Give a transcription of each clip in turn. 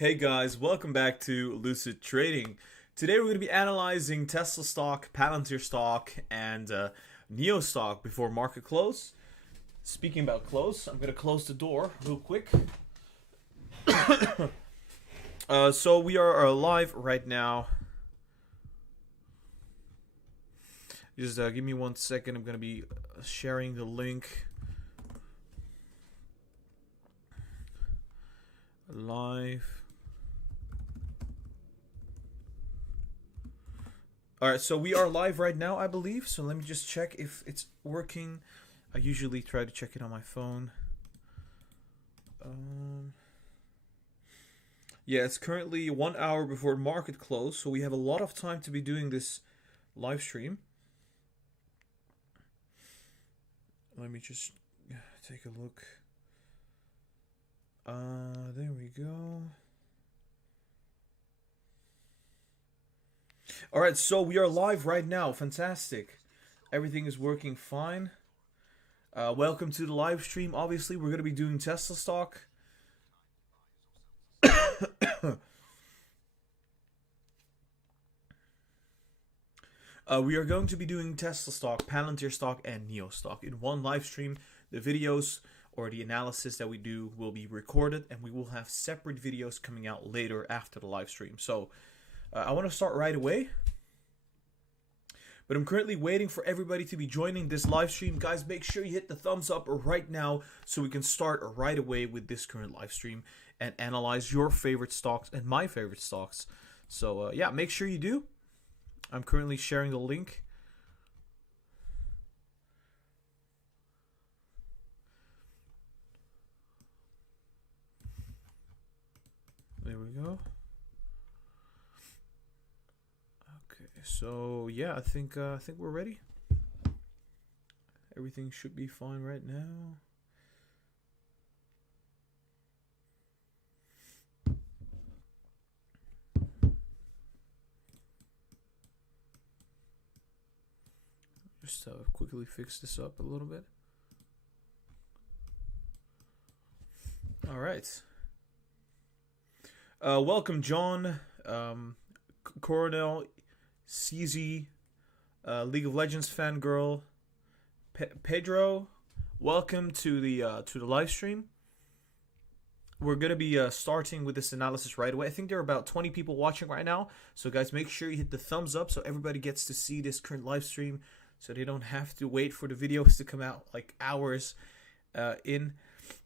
Hey guys, welcome back to Lucid Trading. Today we're going to be analyzing Tesla stock, Palantir stock, and Neo stock before market close. Speaking about close, I'm going to close the door real quick. So we are live right now. Just give me 1 second. I'm going to be sharing the link. Live. Alright, so we are live right now, I believe. So let me just check if it's working. I usually try to check it on my phone. Yeah, it's currently 1 hour before market close, so we have a lot of time to be doing this live stream. Let me just take a look. There we go. Alright, so we are live right now. Fantastic. Everything is working fine. Welcome to the live stream. Obviously, we're going to be doing Tesla stock. We are going to be doing Tesla stock, Palantir stock, and Neo stock in one live stream. The videos or the analysis that we do will be recorded, and we will have separate videos coming out later after the live stream. So I want to start right away. But I'm currently waiting for everybody to be joining this live stream. Guys, make sure you hit the thumbs up right now so we can start right away with this current live stream and analyze your favorite stocks and my favorite stocks. So yeah, make sure you do. I'm currently sharing the link. There we go. Okay, so yeah, I think we're ready. Everything should be fine right now. Just quickly fix this up a little bit. All right. Welcome, John, Coronel, CZ, League of Legends fangirl, Pedro. Welcome to the live stream. We're gonna be starting with this analysis right away. I think there are about 20 people watching right now. So guys, make sure you hit the thumbs up so everybody gets to see this current live stream, so they don't have to wait for the videos to come out like hours in.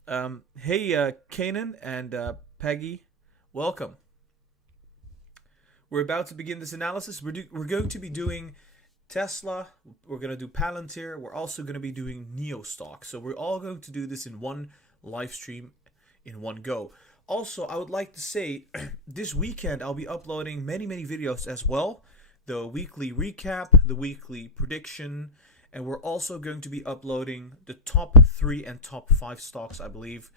Hey, Kanan and Peggy, welcome. We're about to begin this analysis. We're going to be doing Tesla. We're going to do Palantir. We're also going to be doing Neo stock. So we're all going to do this in one live stream in one go. Also, I would like to say this weekend I'll be uploading many videos as well. The weekly recap, the weekly prediction, and we're also going to be uploading the top 3 and top 5 stocks, I believe,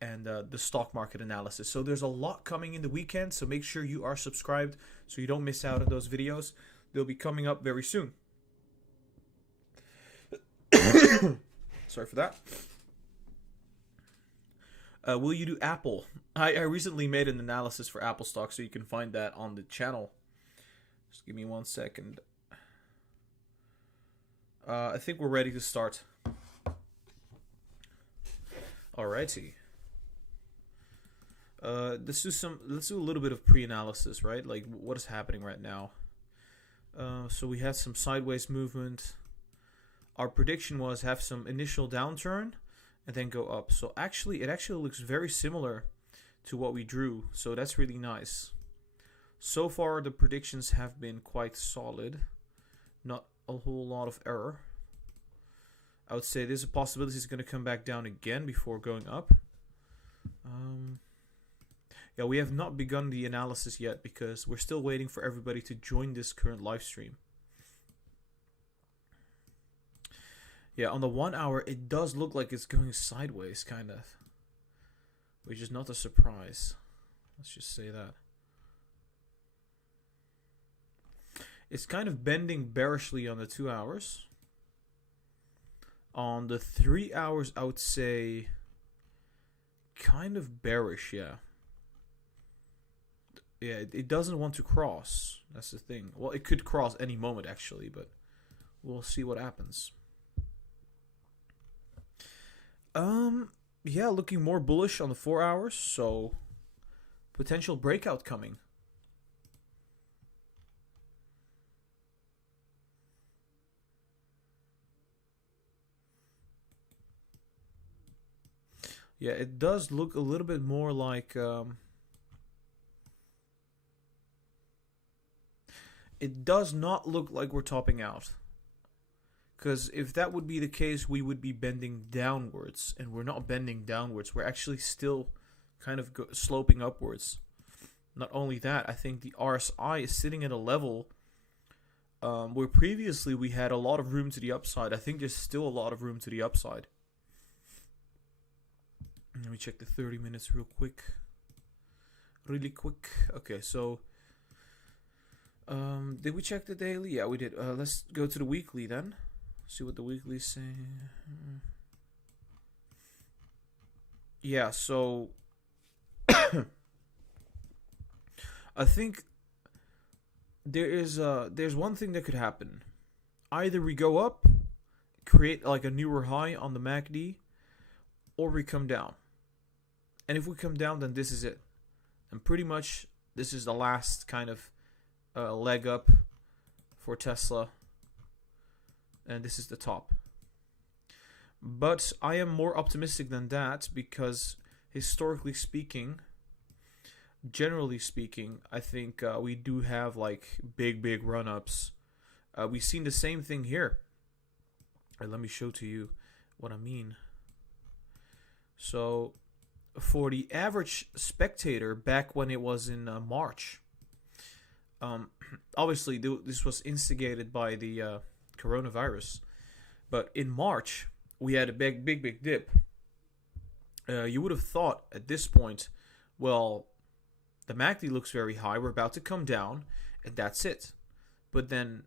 and the stock market analysis. So there's a lot coming in the weekend, so make sure you are subscribed so you don't miss out on those videos. They'll be coming up very soon. Sorry for that. Will you do Apple? I recently made an analysis for Apple stock, so you can find that on the channel. Just give me 1 second. I think we're ready to start. Alrighty. Let's do a little bit of pre-analysis, right? Like what is happening right now. So we had some sideways movement. Our prediction was have some initial downturn and then go up. So it actually looks very similar to what we drew. So that's really nice. So far, the predictions have been quite solid. Not a whole lot of error. I would say there's a possibility it's going to come back down again before going up. Yeah, we have not begun the analysis yet because we're still waiting for everybody to join this current live stream. Yeah, on the 1 hour, it does look like it's going sideways, kind of. Which is not a surprise. Let's just say that. It's kind of bending bearishly on the 2 hours. On the 3 hours, I would say kind of bearish, yeah. Yeah, it doesn't want to cross. That's the thing. Well, it could cross any moment actually, but we'll see what happens. Yeah, looking more bullish on the 4 hours, so potential breakout coming. Yeah, it does look a little bit more like it does not look like we're topping out. Because if that would be the case, we would be bending downwards, and we're not bending downwards. We're actually still kind of sloping upwards. Not only that, I think the RSI is sitting at a level where previously we had a lot of room to the upside. I think there's still a lot of room to the upside. Let me check the 30 minutes real quick. Really quick. Okay, so did we check the daily? Yeah, we did. Let's go to the weekly then. See what the weekly's saying. Yeah, so I think there's one thing that could happen. Either we go up, create like a newer high on the MACD, or we come down. And if we come down, then this is it. And pretty much this is the last kind of leg up for Tesla. And this is the top. But I am more optimistic than that because historically speaking, generally speaking, I think we do have like big run-ups. We've seen the same thing here. Let me show to you what I mean. So for the average spectator back when it was in March, obviously this was instigated by the coronavirus, but in March we had a big dip. You would have thought at this point, well, the MACD looks very high, we're about to come down, and that's it. But then,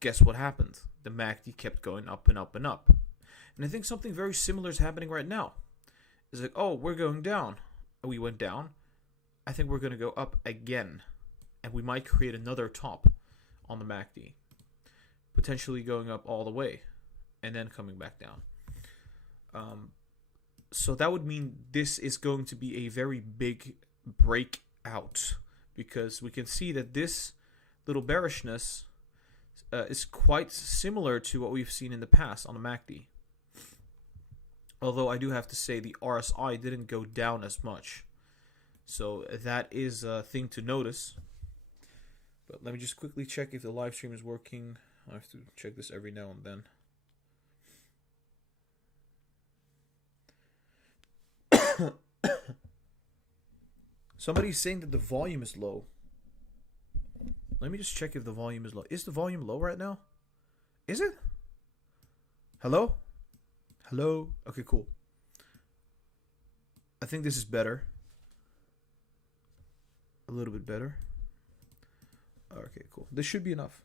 guess what happened? The MACD kept going up and up and up. And I think something very similar is happening right now. It's like, oh, we're going down. We went down. I think we're going to go up again. And we might create another top on the MACD. Potentially going up all the way. And then coming back down. So that would mean this is going to be a very big breakout. Because we can see that this little bearishness is quite similar to what we've seen in the past on the MACD. Although I do have to say the RSI didn't go down as much. So that is a thing to notice. But let me just quickly check if the live stream is working. I have to check this every now and then. Somebody's saying that the volume is low. Let me just check if the volume is low. Is the volume low right now? Is it? Hello? Hello? Okay, cool. I think this is better. A little bit better. Okay, cool. This should be enough.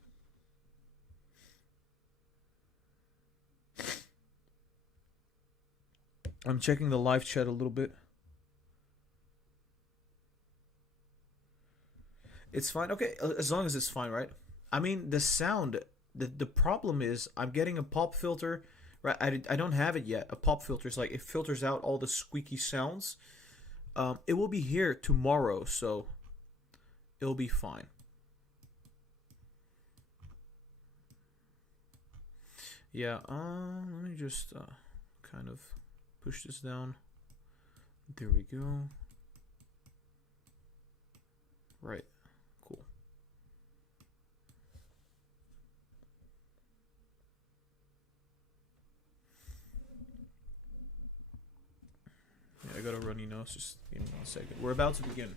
I'm checking the live chat a little bit. It's fine. Okay, as long as it's fine, right? I mean, the sound, the problem is I'm getting a pop filter. Right, I don't have it yet. A pop filter is like it filters out all the squeaky sounds. It will be here tomorrow, so it'll be fine. Yeah, let me just kind of push this down. There we go. Right. Cool. Yeah, I got a runny nose. Just give me 1 second. We're about to begin.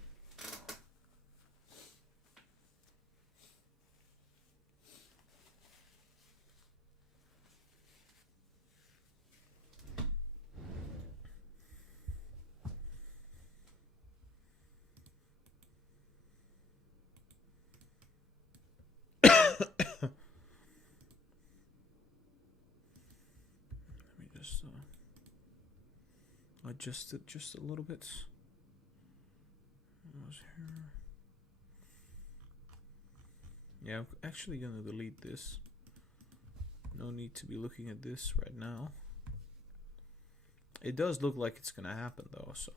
Adjust it just a little bit. Here. Yeah, I'm actually gonna delete this. No need to be looking at this right now. It does look like it's gonna happen though, so.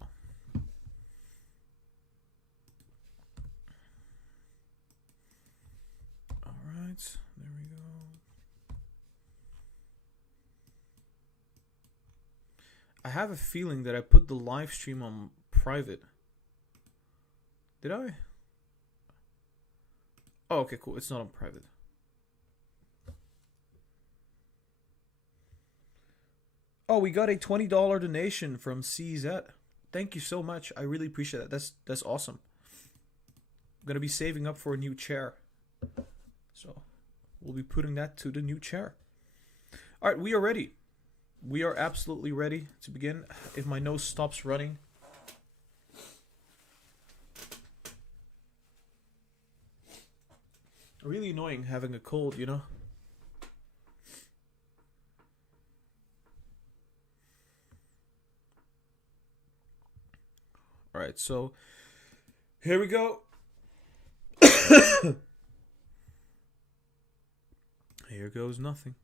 Alright, there we go. I have a feeling that I put the live stream on private. Did I? Oh, okay, cool. It's not on private. Oh, we got a $20 donation from CZ. Thank you so much. I really appreciate that. That's awesome. I'm gonna be saving up for a new chair, so we'll be putting that to the new chair. All right, we are ready. We are absolutely ready to begin. If my nose stops running. Really annoying having a cold, you know? Alright, so here we go. Here goes nothing.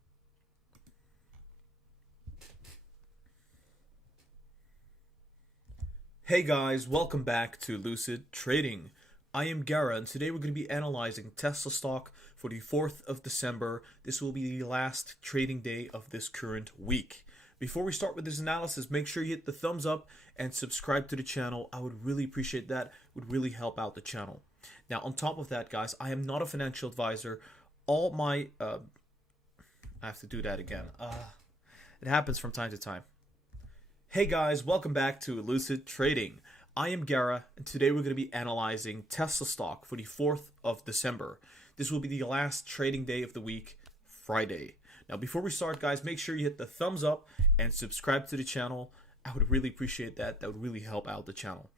Hey guys, welcome back to Lucid Trading. I am Gara, and today we're going to be analyzing Tesla stock for the 4th of December. This will be the last trading day of this current week. Before we start with this analysis, make sure you hit the thumbs up and subscribe to the channel. I would really appreciate that. It would really help out the channel. Now, on top of that, guys, I am not a financial advisor. All my... I have to do that again. It happens from time to time. Hey guys, welcome back to Lucid Trading. I am Gara, and today we're going to be analyzing Tesla stock for the 4th of December. This will be the last trading day of the week, Friday. Now, before we start, guys, make sure you hit the thumbs up and subscribe to the channel. I would really appreciate that. That would really help out the channel.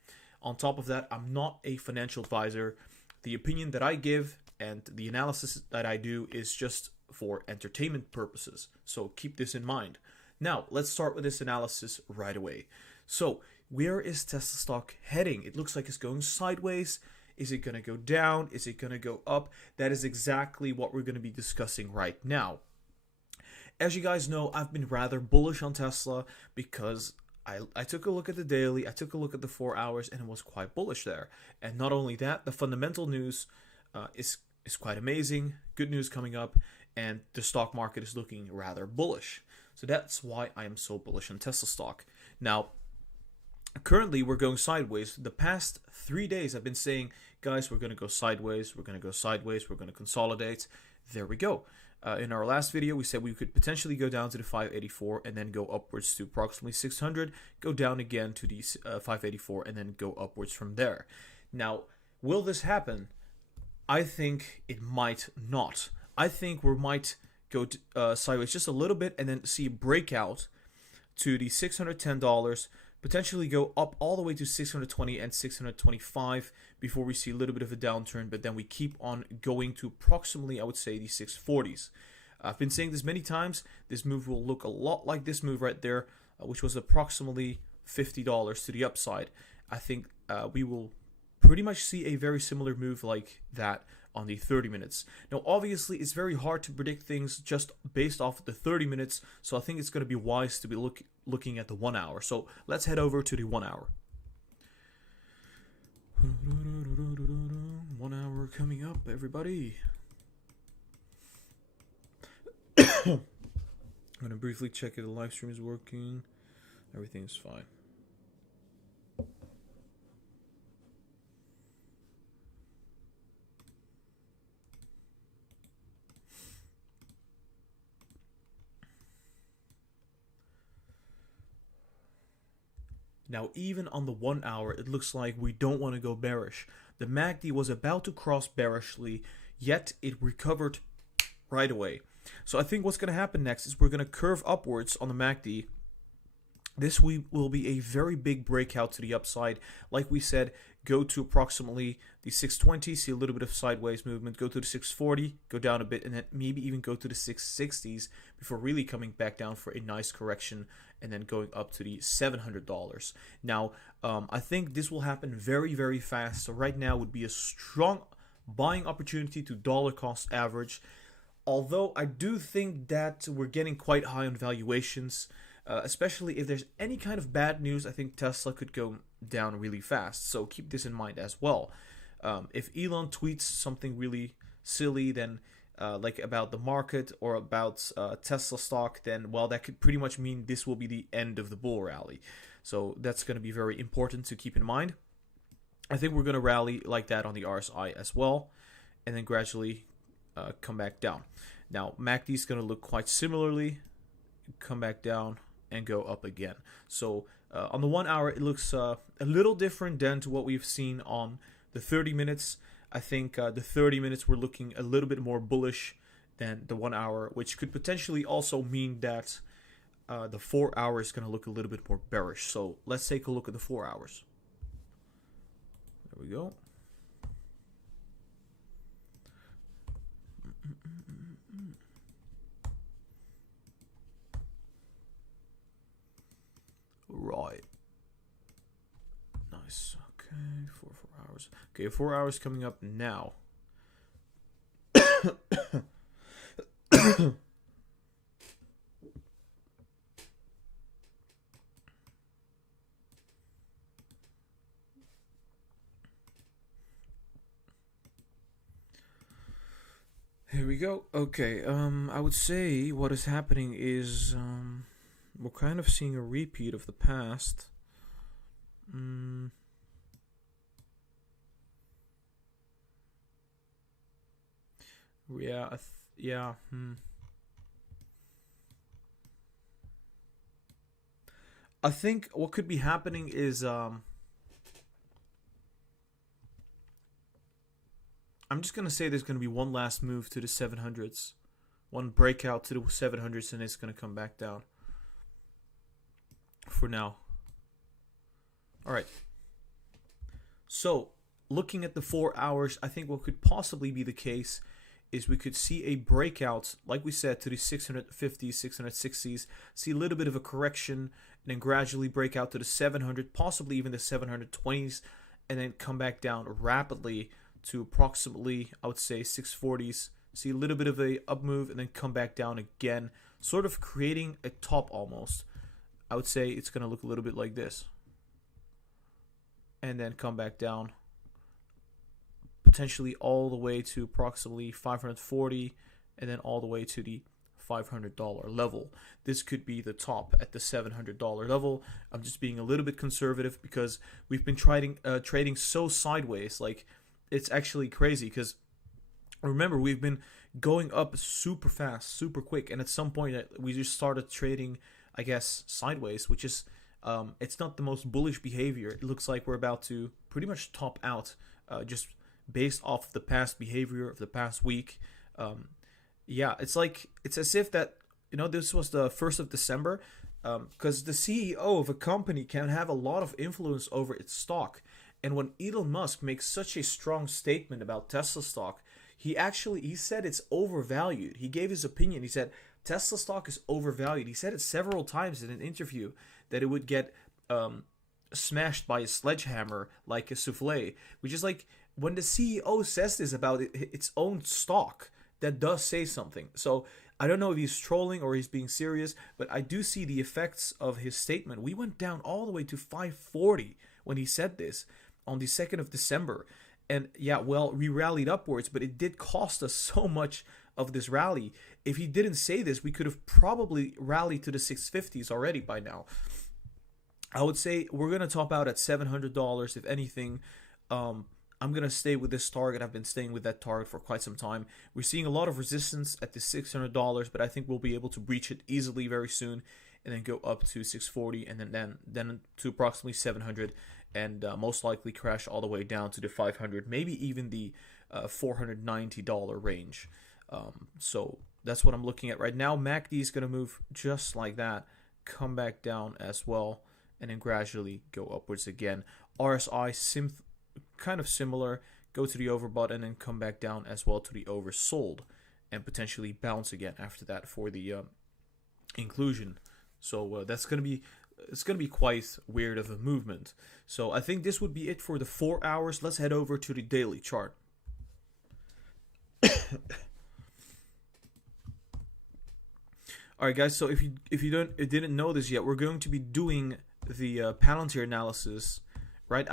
On top of that, I'm not a financial advisor. The opinion that I give and the analysis that I do is just for entertainment purposes. So keep this in mind. Now, let's start with this analysis right away. So, where is Tesla stock heading? It looks like it's going sideways. Is it going to go down? Is it going to go up? That is exactly what we're going to be discussing right now. As you guys know, I've been rather bullish on Tesla because I took a look at the daily, I took a look at the 4 hours, and it was quite bullish there. And not only that, the fundamental news is quite amazing. Good news coming up, and the stock market is looking rather bullish. So that's why I am so bullish on Tesla stock. Now, currently we're going sideways. The past 3 days I've been saying, guys, we're going to go sideways, we're going to go sideways, we're going to consolidate. There we go. In our last video, we said we could potentially go down to the 584 and then go upwards to approximately 600, go down again to the 584 and then go upwards from there. Now, will this happen? I think it might not. I think we might go sideways just a little bit and then see a breakout to the $610, potentially go up all the way to 620 and 625 before we see a little bit of a downturn, but then we keep on going to approximately, I would say, the 640s. I've been saying this many times. This move will look a lot like this move right there, which was approximately $50 to the upside. I think we will pretty much see a very similar move like that on the 30 minutes. Now, obviously, it's very hard to predict things just based off the 30 minutes, so I think it's going to be wise to be looking at the 1 hour. So let's head over to the 1 hour. 1 hour coming up, everybody. I'm going to briefly check if the live stream is working. Everything's fine. Now, even on the 1 hour, it looks like we don't want to go bearish. The MACD was about to cross bearishly, yet it recovered right away. So I think what's going to happen next is we're going to curve upwards on the MACD. This will be a very big breakout to the upside. Like we said, go to approximately the 620, see a little bit of sideways movement, go to the 640, go down a bit, and then maybe even go to the 660s before really coming back down for a nice correction and then going up to the $700. Now, I think this will happen very, very fast. So right now would be a strong buying opportunity to dollar cost average. Although I do think that we're getting quite high on valuations, especially if there's any kind of bad news. I think Tesla could go down really fast. So keep this in mind as well. If Elon tweets something really silly, then like about the market or about Tesla stock, then well, that could pretty much mean this will be the end of the bull rally. So that's going to be very important to keep in mind. I think we're going to rally like that on the RSI as well, and then gradually come back down. Now, MACD is going to look quite similarly, come back down and go up again. So on the 1 hour, it looks a little different than to what we've seen on the 30 minutes. I think the 30 minutes we're looking a little bit more bullish than the 1 hour, which could potentially also mean that the 4 hour is going to look a little bit more bearish. So let's take a look at the 4 hours. There we go. Right. Nice. Okay, 4 hours. Okay, 4 hours coming up now. Here we go. Okay, I would say what is happening is we're kind of seeing a repeat of the past. Yeah, yeah. I think what could be happening is I'm just gonna say there's gonna be one last move to the 700s, one breakout to the 700s, and it's gonna come back down. For now. All right. So looking at the 4 hours, I think what could possibly be the case is we could see a breakout, like we said, to the 650s, 660s, see a little bit of a correction, and then gradually break out to the 700, possibly even the 720s, and then come back down rapidly to approximately, I would say, 640s, see a little bit of a up move, and then come back down again, sort of creating a top almost. I would say it's going to look a little bit like this. And then come back down. Potentially all the way to approximately 540. And then all the way to the $500 level. This could be the top at the $700 level. I'm just being a little bit conservative because we've been trading so sideways. Like, it's actually crazy because remember, we've been going up super fast, super quick. And at some point, we just started trading, I guess, sideways, which is, it's not the most bullish behavior. It looks like we're about to pretty much top out, just based off the past behavior of the past week. Yeah, it's like, it's as if that, this was the 1st of December, because the CEO of a company can have a lot of influence over its stock. And when Elon Musk makes such a strong statement about Tesla stock, he said it's overvalued. He gave his opinion. He said, Tesla stock is overvalued. He said it several times in an interview that it would get smashed by a sledgehammer like a souffle, which is like when the CEO says this about its own stock, that does say something. So I don't know if he's trolling or he's being serious, but I do see the effects of his statement. We went down all the way to 540 when he said this on the 2nd of December. And yeah, well, we rallied upwards, but it did cost us so much of this rally. If he didn't say this, we could have probably rallied to the 650s already by now. I would say we're going to top out at $700. If anything, I'm going to stay with this target. I've been staying with that target for quite some time. We're seeing a lot of resistance at the $600, but I think we'll be able to breach it easily very soon and then go up to 640 and then to approximately 700 and most likely crash all the way down to the 500, maybe even the $490 range. So that's what I'm looking at right now. MACD is going to move just like that, come back down as well, and then gradually go upwards again. RSI kind of similar, go to the overbought and then come back down as well to the oversold, and potentially bounce again after that for the inclusion. So it's going to be quite weird of a movement. So I think this would be it for the 4 hours. Let's head over to the daily chart. All right, guys. So if you didn't know this yet, we're going to be doing the Palantir analysis right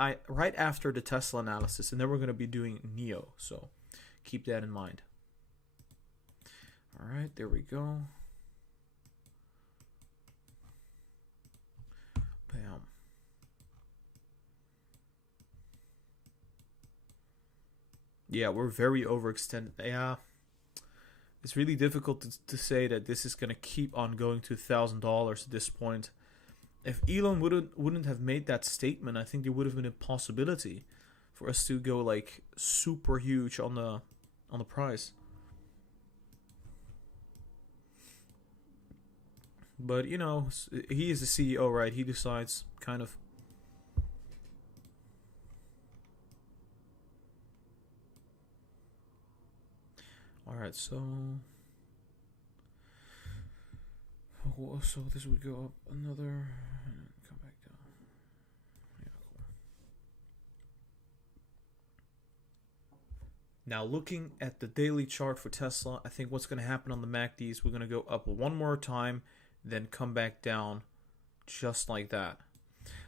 after the Tesla analysis, and then we're going to be doing NEO. So keep that in mind. All right, there we go. Bam. Yeah, we're very overextended. Yeah, it's really difficult to say that this is going to keep on going to $1,000 at this point. If Elon wouldn't have made that statement, I think there would have been a possibility for us to go like super huge on the price. But you know, he is the CEO, right? He decides kind of. All right, so this would go up another, come back down. Yeah, cool. Now looking at the daily chart for Tesla, I think what's going to happen on the MACD is we're going to go up one more time, then come back down just like that.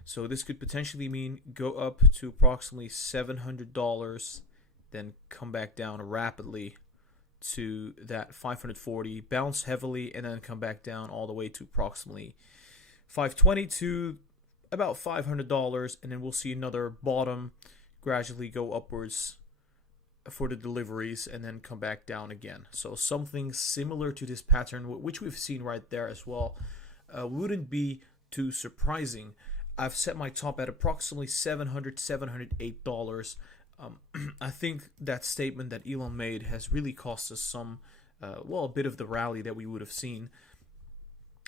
So this could potentially mean go up to approximately $700, then come back down rapidly to that 540, bounce heavily, and then come back down all the way to approximately 520 to about $500, and then we'll see another bottom gradually go upwards for the deliveries and then come back down again. So something similar to this pattern, which we've seen right there as well, wouldn't be too surprising. I've set my top at approximately $708. I think that statement that Elon made has really cost us some, a bit of the rally that we would have seen,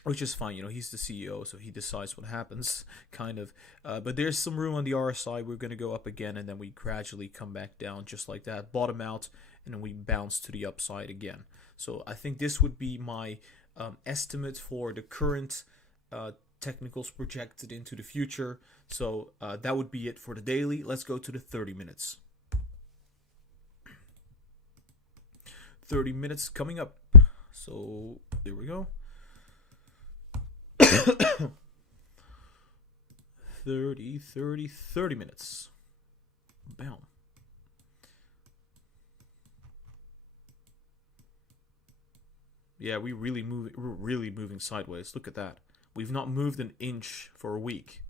which is fine. You know, he's the CEO, so he decides what happens, kind of. But there's some room on the RSI. We're going to go up again, and then we gradually come back down just like that, bottom out, and then we bounce to the upside again. So I think this would be my estimate for the current technicals projected into the future. So that would be it for the daily. Let's go to the 30 minutes. 30 minutes coming up. So there we go. 30 minutes. Bam. Yeah, we're really moving sideways. Look at that. We've not moved an inch for a week.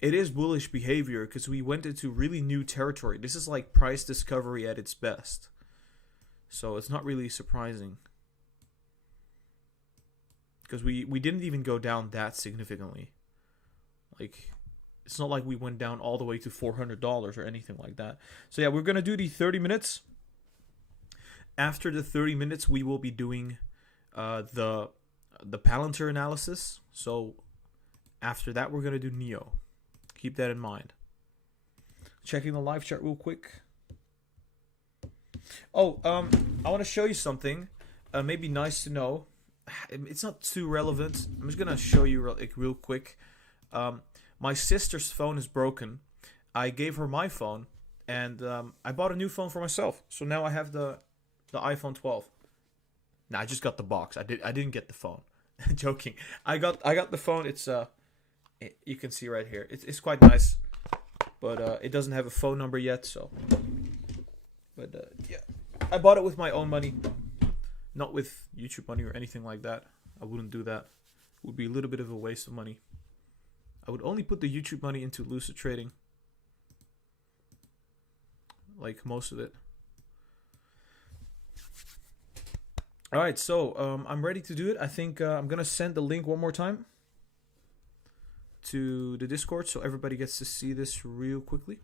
It is bullish behavior because we went into really new territory. This is like price discovery at its best. So it's not really surprising. Because we didn't even go down that significantly. Like, it's not like we went down all the way to $400 or anything like that. So yeah, we're going to do the 30 minutes. After the 30 minutes, we will be doing the Palantir analysis. So after that, we're going to do NEO. Keep that in mind. Checking the live chat real quick. Oh, I want to show you something. Maybe nice to know. It's not too relevant. I'm just going to show you real quick. My sister's phone is broken. I gave her my phone, and I bought a new phone for myself. So now I have the iPhone 12. Nah, I just got the box. I didn't get the phone. Joking. I got the phone. It's you can see right here. It's quite nice, but it doesn't have a phone number yet. So, but yeah, I bought it with my own money, not with YouTube money or anything like that. I wouldn't do that. It would be a little bit of a waste of money. I would only put the YouTube money into Lucid Trading, like most of it. All right, so I'm ready to do it. I think I'm gonna send the link one more time to the Discord so everybody gets to see this real quickly.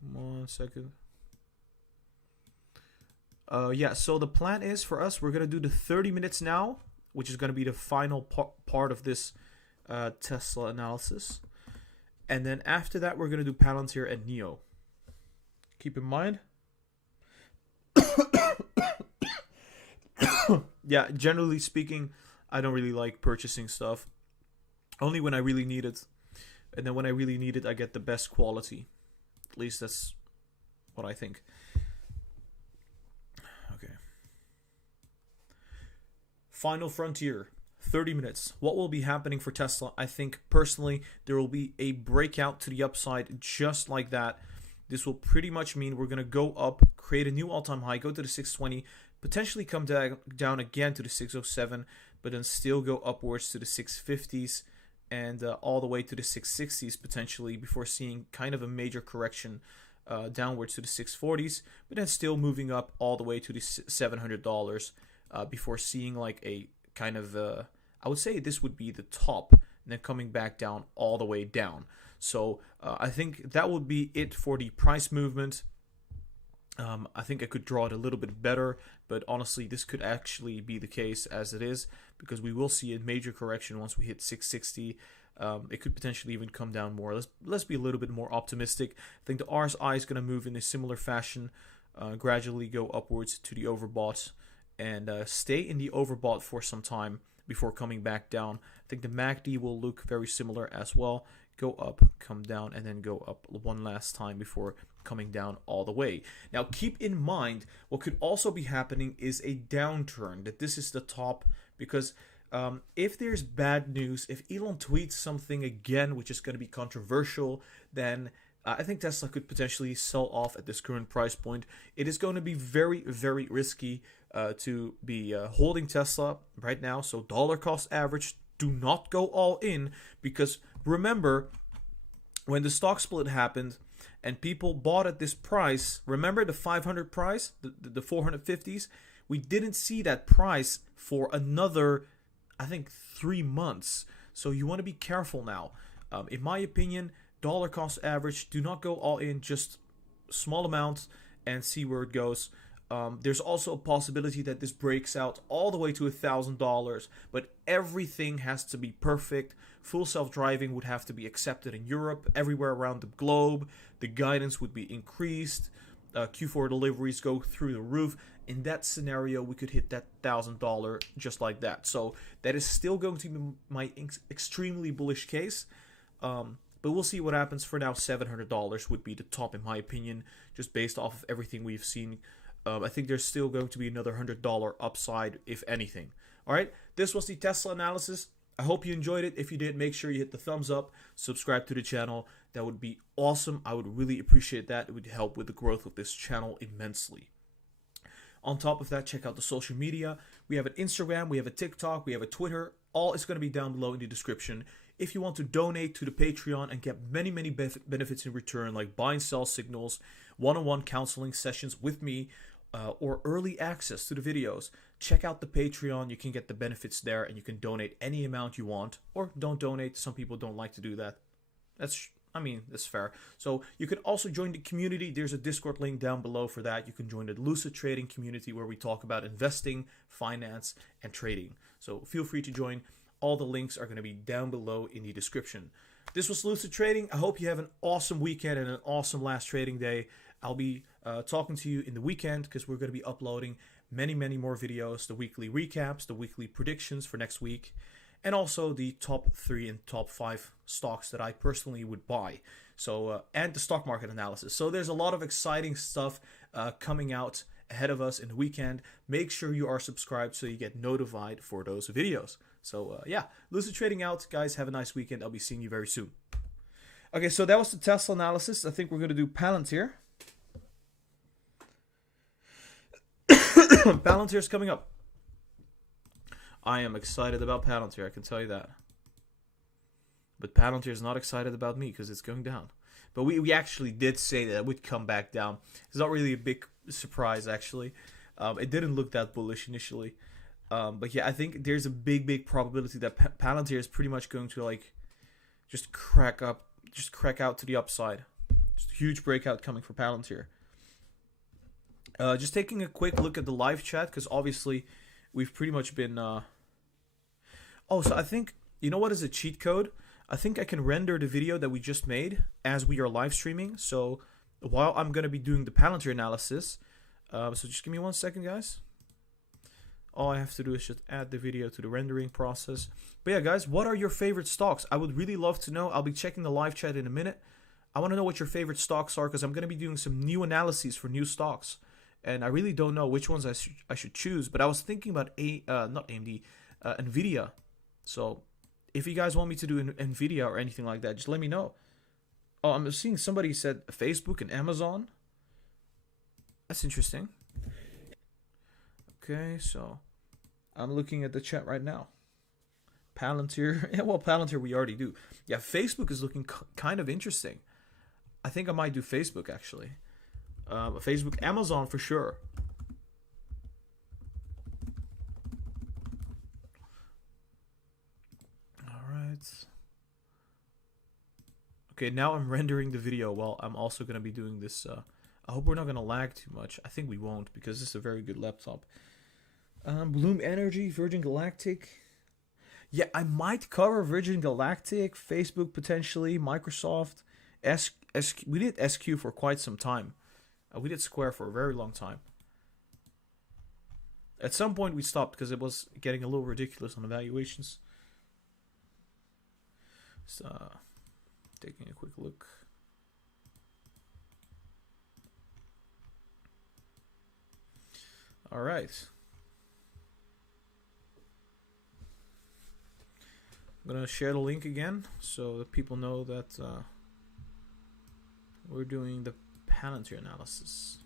1 second. Yeah, so the plan is for us, we're gonna do the 30 minutes now, which is gonna be the final part of this Tesla analysis, and then after that we're gonna do Palantir and NEO. Keep in mind. Yeah, generally speaking, I don't really like purchasing stuff. Only when I really need it. And then when I really need it, I get the best quality. At least that's what I think. Okay. Final frontier. 30 minutes. What will be happening for Tesla? I think personally there will be a breakout to the upside just like that. This will pretty much mean we're going to go up, create a new all-time high, go to the 620, potentially come down again to the 607, but then still go upwards to the 650s and all the way to the 660s potentially before seeing kind of a major correction downwards to the 640s, but then still moving up all the way to the $700 before seeing like a kind of, I would say this would be the top, and then coming back down all the way down. So I think that would be it for the price movement. I think I could draw it a little bit better, but honestly, this could actually be the case as it is, because we will see a major correction once we hit 660. It could potentially even come down more. Let's be a little bit more optimistic. I think the RSI is going to move in a similar fashion, gradually go upwards to the overbought, and stay in the overbought for some time before coming back down. I think the MACD will look very similar as well. Go up, come down, and then go up one last time before coming down all the way. Now keep in mind, what could also be happening is a downturn, that this is the top, because if there's bad news, if Elon tweets something again which is going to be controversial, then I think Tesla could potentially sell off at this current price point. It is going to be very, very risky to be holding Tesla right now. So dollar cost average, do not go all in, because remember, when the stock split happened and people bought at this price, remember the 500 price, the 450s? We didn't see that price for another, I think, 3 months. So you want to be careful now. In my opinion, dollar cost average, do not go all in, just small amounts and see where it goes. There's also a possibility that this breaks out all the way to $1,000, but everything has to be perfect. Full self-driving would have to be accepted in Europe, everywhere around the globe. The guidance would be increased. Q4 deliveries go through the roof. In that scenario, we could hit that $1,000 just like that. So that is still going to be my extremely bullish case. But we'll see what happens. For now, $700 would be the top, in my opinion, just based off of everything we've seen. I think there's still going to be another $100 upside, if anything. All right, this was the Tesla analysis. I hope you enjoyed it. If you did, make sure you hit the thumbs up, subscribe to the channel. That would be awesome. I would really appreciate that. It would help with the growth of this channel immensely. On top of that, check out the social media. We have an Instagram, we have a TikTok, we have a Twitter. All is going to be down below in the description. If you want to donate to the Patreon and get many, many benefits in return, like buy and sell signals, one-on-one counseling sessions with me, or early access to the videos, check out the Patreon. You can get the benefits there, and you can donate any amount you want, or don't donate. Some people don't like to do that. That's fair. So you can also join the community. There's a Discord link down below for that. You can join the Lucid Trading community, where we talk about investing, finance, and trading. So feel free to join. All the links are going to be down below in the description. This was Lucid Trading. I hope you have an awesome weekend and an awesome last trading day. I'll be talking to you in the weekend, because we're going to be uploading many, many more videos, the weekly recaps, the weekly predictions for next week, and also the top 3 and top 5 stocks that I personally would buy. So and the stock market analysis. So there's a lot of exciting stuff coming out ahead of us in the weekend. Make sure you are subscribed so you get notified for those videos. So yeah, Lucid Trading out, guys. Have a nice weekend. I'll be seeing you very soon. Okay, so that was the Tesla analysis. I think we're going to do Palantir. Palantir is coming up. I am excited about Palantir, I can tell you that. But Palantir is not excited about me, because it's going down. But we actually did say that it would come back down. It's not really a big surprise, actually. It didn't look that bullish initially. But yeah, I think there's a big probability that Palantir is pretty much going to just crack out to the upside. Just a huge breakout coming for Palantir. Just taking a quick look at the live chat, because obviously we've pretty much been... Oh, so I think, you know what is a cheat code? I think I can render the video that we just made as we are live streaming. So while I'm going to be doing the Palantir analysis, so just give me 1 second, guys. All I have to do is just add the video to the rendering process. But yeah, guys, what are your favorite stocks? I would really love to know. I'll be checking the live chat in a minute. I want to know what your favorite stocks are, because I'm going to be doing some new analyses for new stocks, and I really don't know which ones I should choose. But I was thinking about not AMD, Nvidia. So if you guys want me to do Nvidia or anything like that, just let me know. Oh, I'm seeing somebody said Facebook and Amazon. That's interesting. Okay, so I'm looking at the chat right now. Palantir. Yeah, well, Palantir we already do. Yeah, Facebook is looking kind of interesting. I think I might do Facebook, actually. Facebook, Amazon for sure. Alright. Okay, now I'm rendering the video while I'm also going to be doing this. I hope we're not going to lag too much. I think we won't, because this is a very good laptop. Bloom Energy, Virgin Galactic. Yeah, I might cover Virgin Galactic, Facebook potentially, Microsoft, we did SQ for quite some time. We did Square for a very long time. At some point we stopped because it was getting a little ridiculous on the valuations. So, taking a quick look. All right. I'm going to share the link again so that people know that we're doing the Palantir analysis.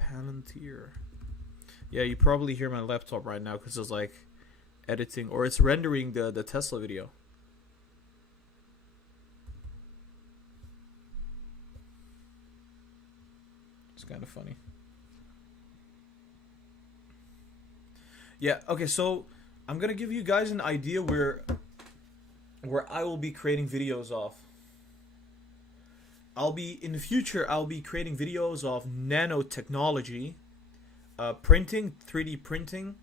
Palantir. Yeah, you probably hear my laptop right now because it's like editing, or it's rendering the Tesla video. It's kind of funny. Yeah, okay, so I'm going to give you guys an idea where I will be creating videos of. In the future, I'll be creating videos of nanotechnology, printing, 3D printing,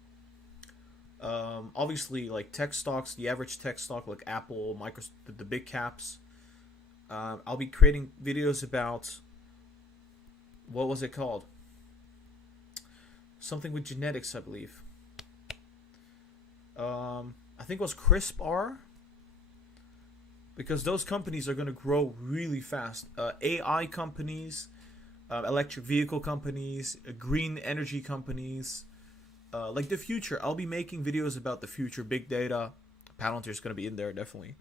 obviously like tech stocks, the average tech stock like Apple, Microsoft, the big caps. I'll be creating videos about, what was it called? Something with genetics, I believe. I think it was CRISPR, because those companies are going to grow really fast. AI companies, electric vehicle companies, green energy companies, like the future. I'll be making videos about the future, big data. Palantir is going to be in there, definitely.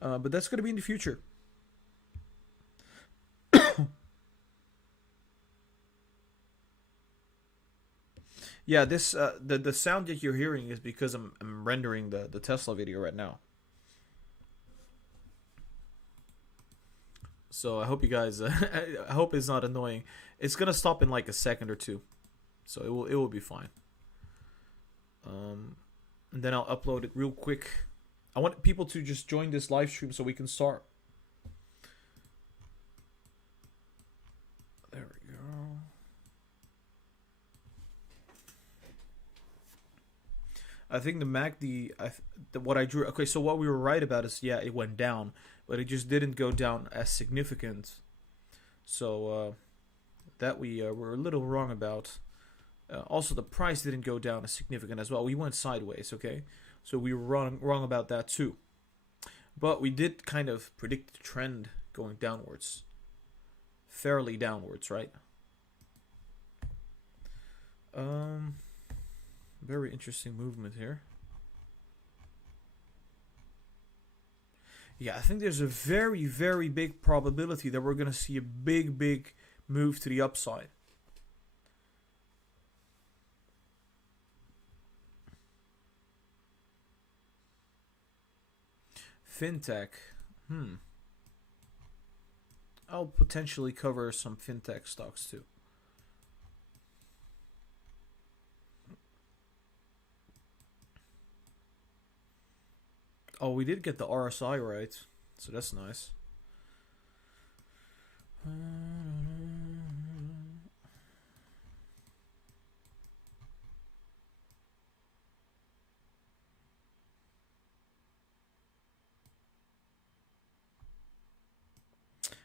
But that's going to be in the future. Yeah, this the sound that you're hearing is because I'm rendering the Tesla video right now. So I hope you guys, I hope it's not annoying. It's gonna stop in like a second or two, so it will be fine. And then I'll upload it real quick. I want people to just join this live stream so we can start. There we go. I think the MACD, what I drew. Okay, so what we were right about is, yeah, it went down, but it just didn't go down as significant. So that we were a little wrong about. Also, the price didn't go down as significant as well. We went sideways, okay? So we were wrong about that too. But we did kind of predict the trend going downwards. Fairly downwards, right? Very interesting movement here. Yeah, I think there's a very, very big probability that we're going to see a big, big move to the upside. Fintech. I'll potentially cover some fintech stocks too. Oh, we did get the RSI right, so that's nice.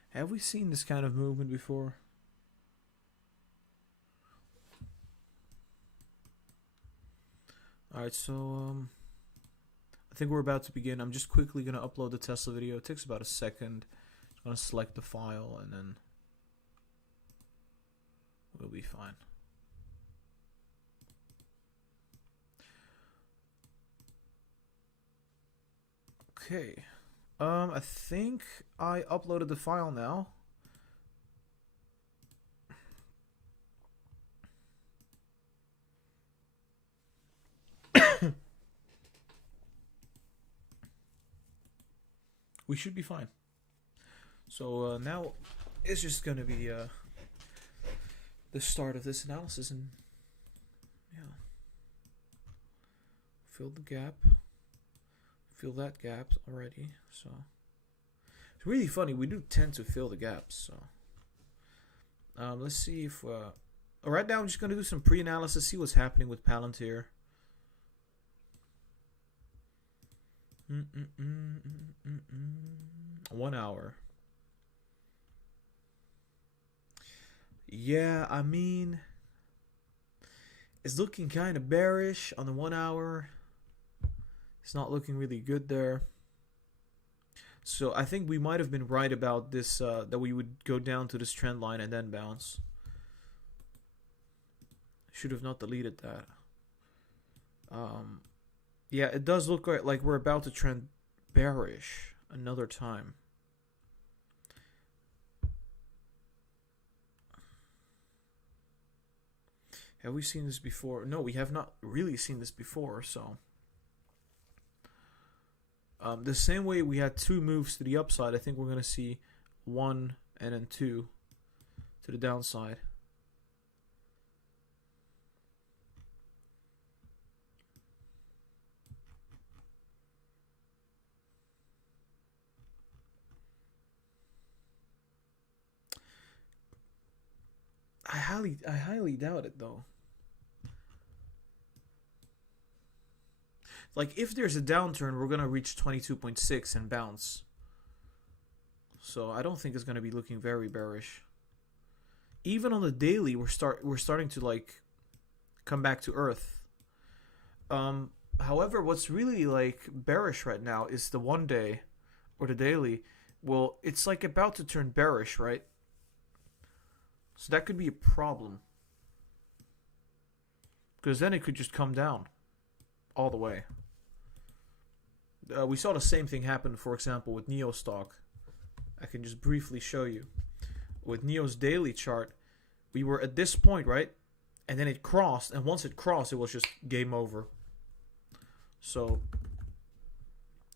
Have we seen this kind of movement before? Alright, so I think we're about to begin. I'm just quickly going to upload the Tesla video. It takes about a second. I'm going to select the file and then we'll be fine. Okay. I think I uploaded the file now. We should be fine. So now it's just going to be the start of this analysis, and yeah, fill the gap. Fill that gap already. So it's really funny. We do tend to fill the gaps. So let's see if right now I'm just going to do some pre-analysis, see what's happening with Palantir. 1 hour. Yeah, I mean, it's looking kind of bearish on the 1 hour. It's not looking really good there. So I think we might have been right about this, that we would go down to this trend line and then bounce. Should have not deleted that. Yeah, it does look like we're about to trend bearish another time. Have we seen this before? No, we have not really seen this before, so... the same way we had 2 moves to the upside, I think we're going to see 1 and then 2 to the downside. I highly doubt it though. Like, if there's a downturn, we're going to reach 22.6 and bounce. So I don't think it's going to be looking very bearish. Even on the daily, we're starting to like come back to earth. However, what's really like bearish right now is the 1 day or the daily. Well, it's like about to turn bearish, right? So that could be a problem. Because then it could just come down all the way. We saw the same thing happen, for example, with NEO stock. I can just briefly show you. With NEO's daily chart, we were at this point, right? And then it crossed, and once it crossed, it was just game over. So,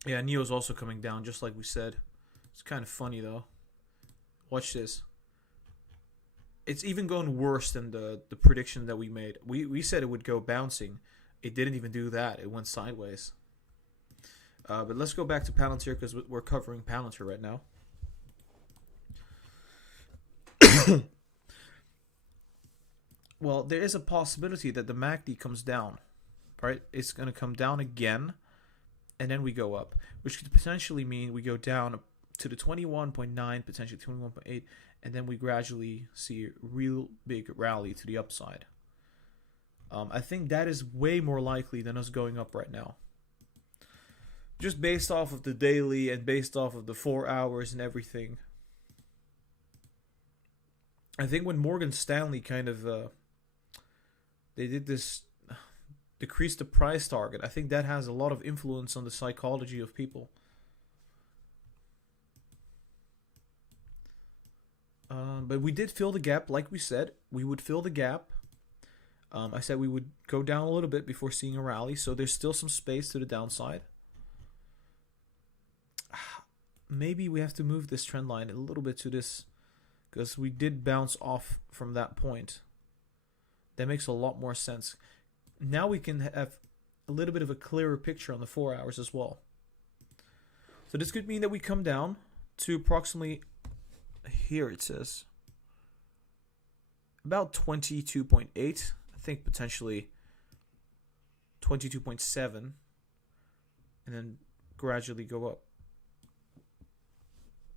yeah, NEO's also coming down, just like we said. It's kind of funny, though. Watch this. It's even going worse than the prediction that we made. We said it would go bouncing. It didn't even do that. It went sideways. But let's go back to Palantir because we're covering Palantir right now. Well, there is a possibility that the MACD comes down, right? It's going to come down again, and then we go up, which could potentially mean we go down to the 21.9, potentially 21.8, and then we gradually see a real big rally to the upside. I think that is way more likely than us going up right now. Just based off of the daily and based off of the 4 hours and everything. I think when Morgan Stanley kind of they did this decrease the price target, I think that has a lot of influence on the psychology of people. But we did fill the gap, like we said. We would fill the gap. I said we would go down a little bit before seeing a rally, so there's still some space to the downside. Maybe we have to move this trend line a little bit to this, because we did bounce off from that point. That makes a lot more sense. Now we can have a little bit of a clearer picture on the 4 hours as well. So this could mean that we come down to approximately, here it says, about 22.8. I think potentially 22.7. And then gradually go up.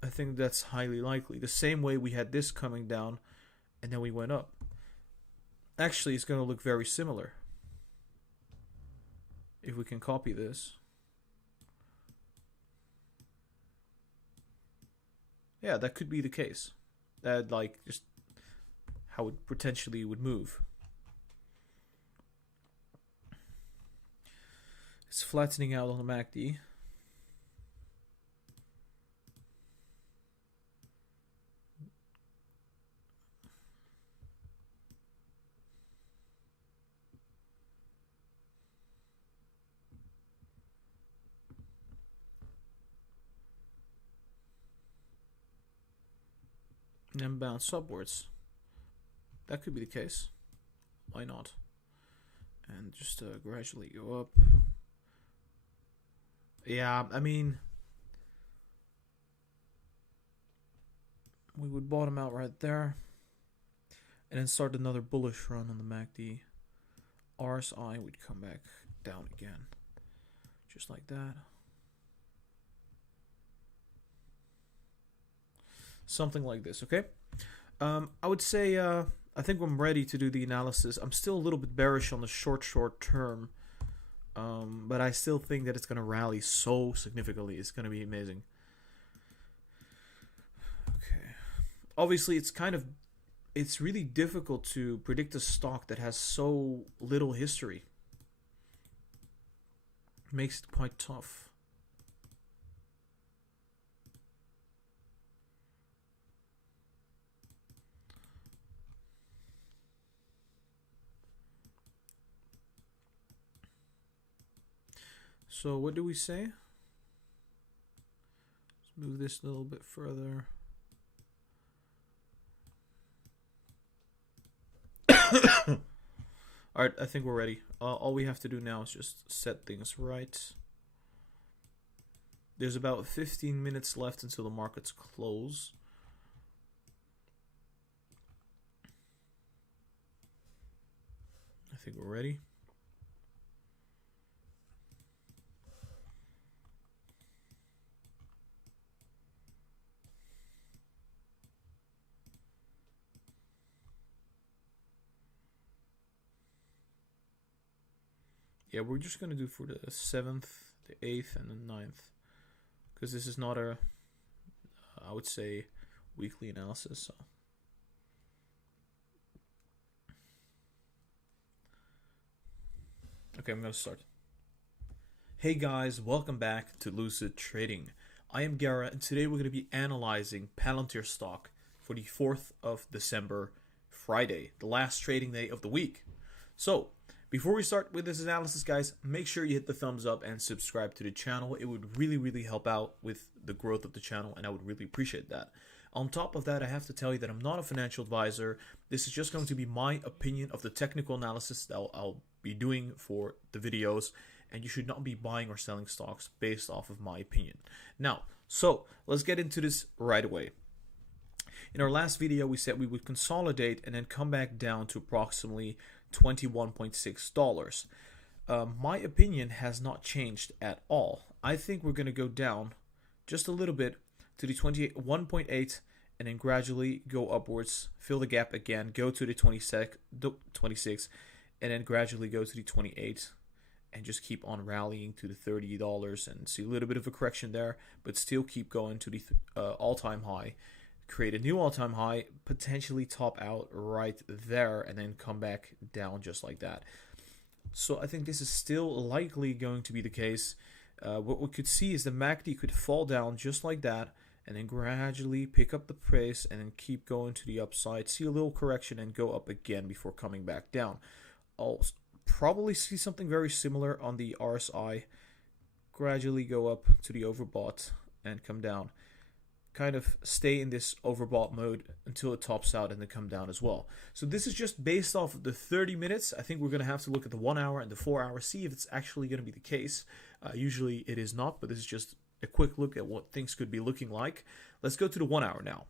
I think that's highly likely. The same way we had this coming down and then we went up. Actually, it's going to look very similar. If we can copy this. yeah, that could be the case. That, like, just how it potentially would move. It's flattening out on the MACD. And then bounce upwards. That could be the case. Why not? And just gradually go up. Yeah, I mean, we would bottom out right there. And then start another bullish run on the MACD. RSI would come back down again. Just like that. Something like this, okay? I would say, I think I'm ready to do the analysis. I'm still a little bit bearish on the short term. But I still think that it's going to rally so significantly. It's going to be amazing. Okay. Obviously, it's really difficult to predict a stock that has so little history. It makes it quite tough. So what do we say? Let's move this a little bit further. Alright, I think we're ready. All we have to do now is just set things right. There's about 15 minutes left until the markets close. I think we're ready. Yeah, we're just going to do for the 7th, the 8th, and the 9th. Because this is not a, I would say, weekly analysis. So. Okay, I'm going to start. Hey guys, welcome back to Lucid Trading. I am Gara, and today we're going to be analyzing Palantir stock for the 4th of December, Friday, the last trading day of the week. So, before we start with this analysis, guys, make sure you hit the thumbs up and subscribe to the channel. It would really help out with the growth of the channel, and I would really appreciate that. On top of that, I have to tell you that I'm not a financial advisor. This is just going to be my opinion of the technical analysis that I'll be doing for the videos, and you should not be buying or selling stocks based off of my opinion. Now, so let's get into this right away. In our last video, we said we would consolidate and then come back down to approximately $21.6. My opinion has not changed at all. I think we're going to go down just a little bit to the 1.8 and then gradually go upwards, fill the gap again, go to the 26, and then gradually go to the 28 and just keep on rallying to the $30 and see a little bit of a correction there, but still keep going to the all-time high. Create a new all-time high, potentially top out right there, and then come back down just like that. So I think this is still likely going to be the case. What we could see is the MACD could fall down just like that, and then gradually pick up the pace, and then keep going to the upside, see a little correction, and go up again before coming back down. I'll probably see something very similar on the RSI. Gradually go up to the overbought and come down. Kind of stay in this overbought mode until it tops out and then come down as well. So this is just based off of the 30 minutes. I think we're going to have to look at the 1 hour and the 4 hour, see if it's actually going to be the case. Usually it is not, but this is just a quick look at what things could be looking like. Let's go to the 1 hour now.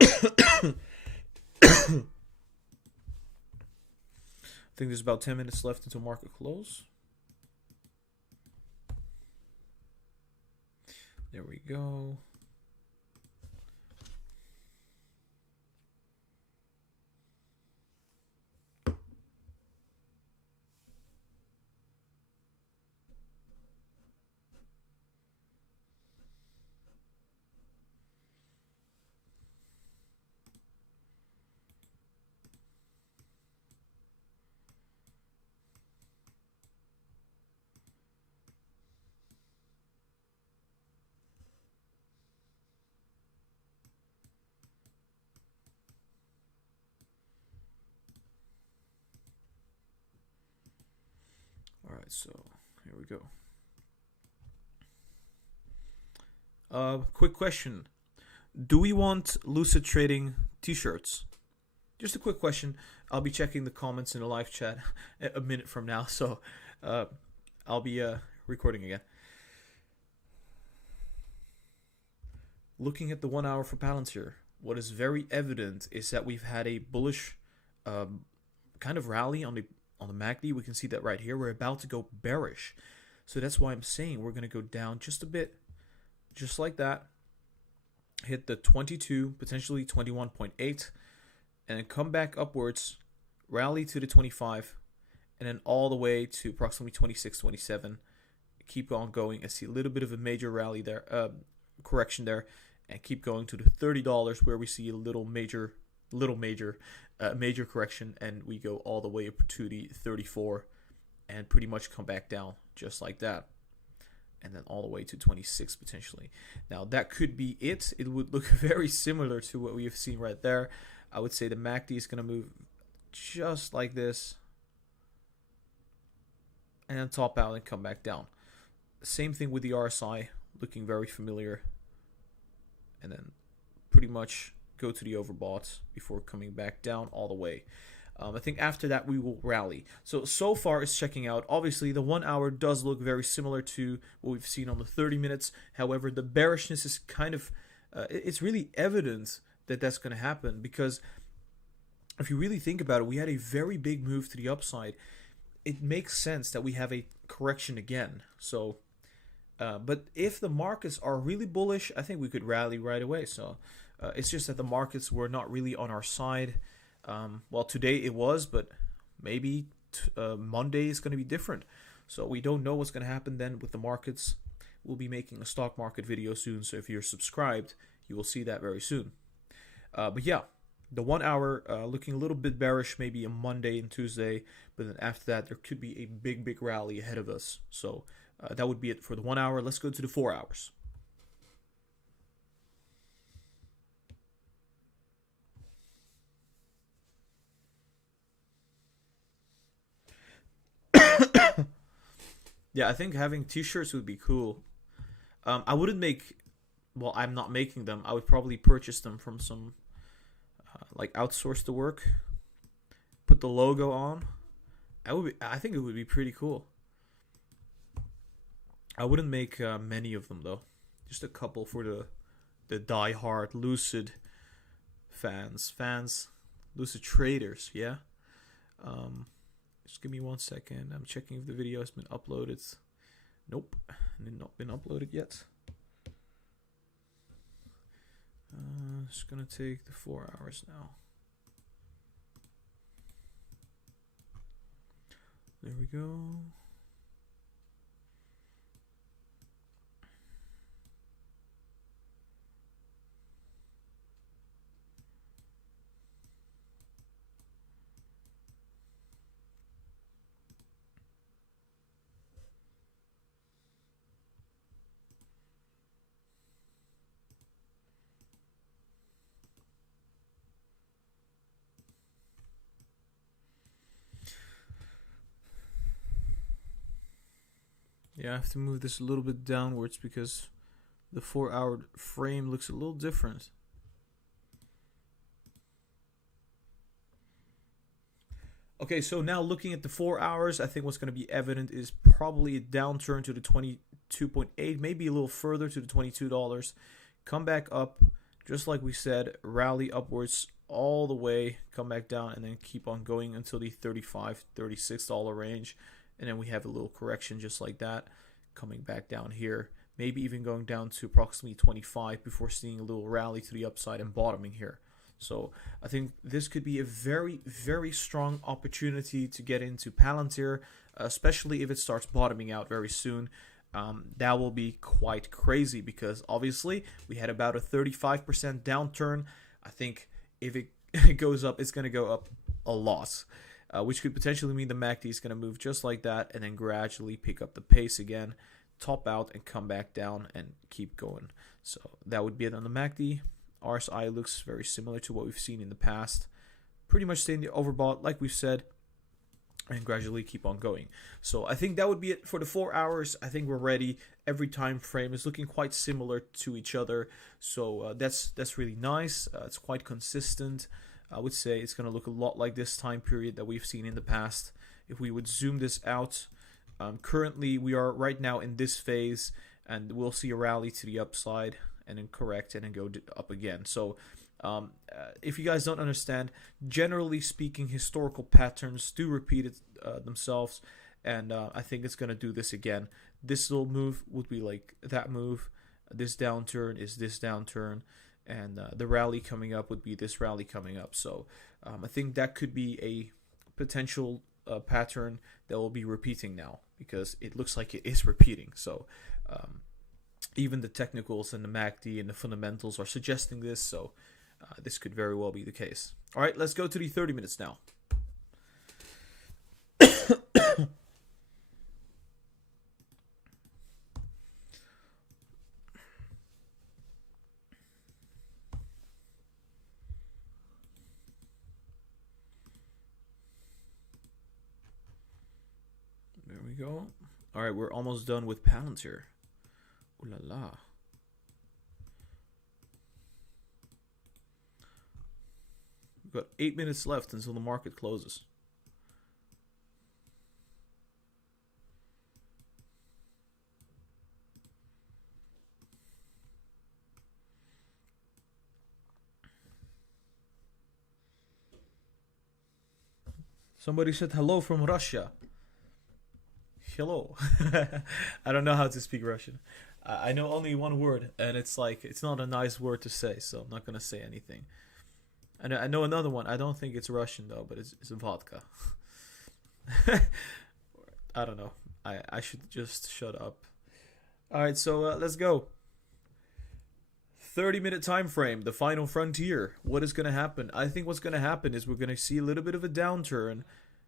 I think there's about 10 minutes left until market close. There we go. Alright, so here we go. Quick question. Do we want Lucid Trading t-shirts? Just a quick question. I'll be checking the comments in the live chat a minute from now, so I'll be recording again. Looking at the 1 hour for Palantir, what is very evident is that we've had a bullish kind of rally on the MACD. We can see that right here. We're about to go bearish. So that's why I'm saying we're going to go down just a bit, just like that. Hit the 22, potentially 21.8, and then come back upwards, rally to the 25, and then all the way to approximately 26, 27. Keep on going. I see a little bit of a major rally there, correction there, and keep going to the $30 where we see a major correction, and we go all the way up to the 34 and pretty much come back down just like that, and then all the way to 26 potentially. Now that could be it. It would look very similar to what we have seen right there. I would say the MACD is going to move just like this and then top out and come back down. Same thing with the RSI, looking very familiar, and then pretty much go to the overbought before coming back down all the way. I think after that we will rally. So far it's checking out. Obviously the 1 hour does look very similar to what we've seen on the 30 minutes. However, the bearishness is kind of, it's really evident that that's going to happen, because if you really think about it, we had a very big move to the upside. It makes sense that we have a correction again. So, but if the markets are really bullish, I think we could rally right away. So it's just that the markets were not really on our side. Well, today it was, but maybe Monday is going to be different. So we don't know what's going to happen then with the markets. We'll be making a stock market video soon, so if you're subscribed, you will see that very soon. But yeah, the 1 hour looking a little bit bearish, maybe on Monday and Tuesday, but then after that there could be a big rally ahead of us. So that would be it for the 1 hour. Let's go to the 4 hours. Yeah, I think having t-shirts would be cool. I wouldn't make, well, I'm not making them. I would probably purchase them from some like outsource the work, put the logo on. I think it would be pretty cool. I wouldn't make many of them though, just a couple for the die-hard Lucid fans, Lucid traders. Yeah. Just give me 1 second. I'm checking if the video has been uploaded. Nope, not been uploaded yet. It's gonna take the 4 hours now. There we go. Yeah, I have to move this a little bit downwards because the 4 hour frame looks a little different. Okay, so now looking at the 4 hours, I think what's going to be evident is probably a downturn to the 22.8, maybe a little further to the $22. Come back up, just like we said, rally upwards all the way, come back down, and then keep on going until the $35, $36 range. And then we have a little correction just like that, coming back down here, maybe even going down to approximately 25 before seeing a little rally to the upside and bottoming here. So I think this could be a very strong opportunity to get into Palantir, especially if it starts bottoming out very soon. That will be quite crazy because obviously we had about a 35% downturn. I think if it goes up, it's going to go up a lot. Which could potentially mean the MACD is going to move just like that and then gradually pick up the pace again, top out and come back down and keep going. So that would be it on the MACD. RSI looks very similar to what we've seen in the past. Pretty much staying the overbought, like we've said. and gradually keep on going. So I think that would be it for the 4 hours. I think we're ready. Every time frame is looking quite similar to each other, so that's really nice. It's quite consistent. I would say it's going to look a lot like this time period that we've seen in the past. If we would zoom this out, currently we are right now in this phase, and we'll see a rally to the upside and then correct and then go up again. So if you guys don't understand, generally speaking, historical patterns do repeat themselves, and I think it's going to do this again. This little move would be like that move. This downturn is this downturn, and the rally coming up would be this rally coming up. So I think that could be a potential pattern that will be repeating now, because it looks like it is repeating. So even the technicals and the MACD and the fundamentals are suggesting this, so this could very well be the case. All right, let's go to the 30 minutes now. There we go. All right, we're almost done with Palantir. Ooh la la. We've got 8 minutes left until the market closes. Somebody said hello from Russia. Hello. I don't know how to speak Russian. I know only one word, and it's like, it's not a nice word to say, so I'm not going to say anything. I know another one. I don't think it's Russian, though, but it's vodka. I don't know. I should just shut up. All right, so let's go. 30-minute time frame, the final frontier. What is going to happen? I think what's going to happen is we're going to see a little bit of a downturn.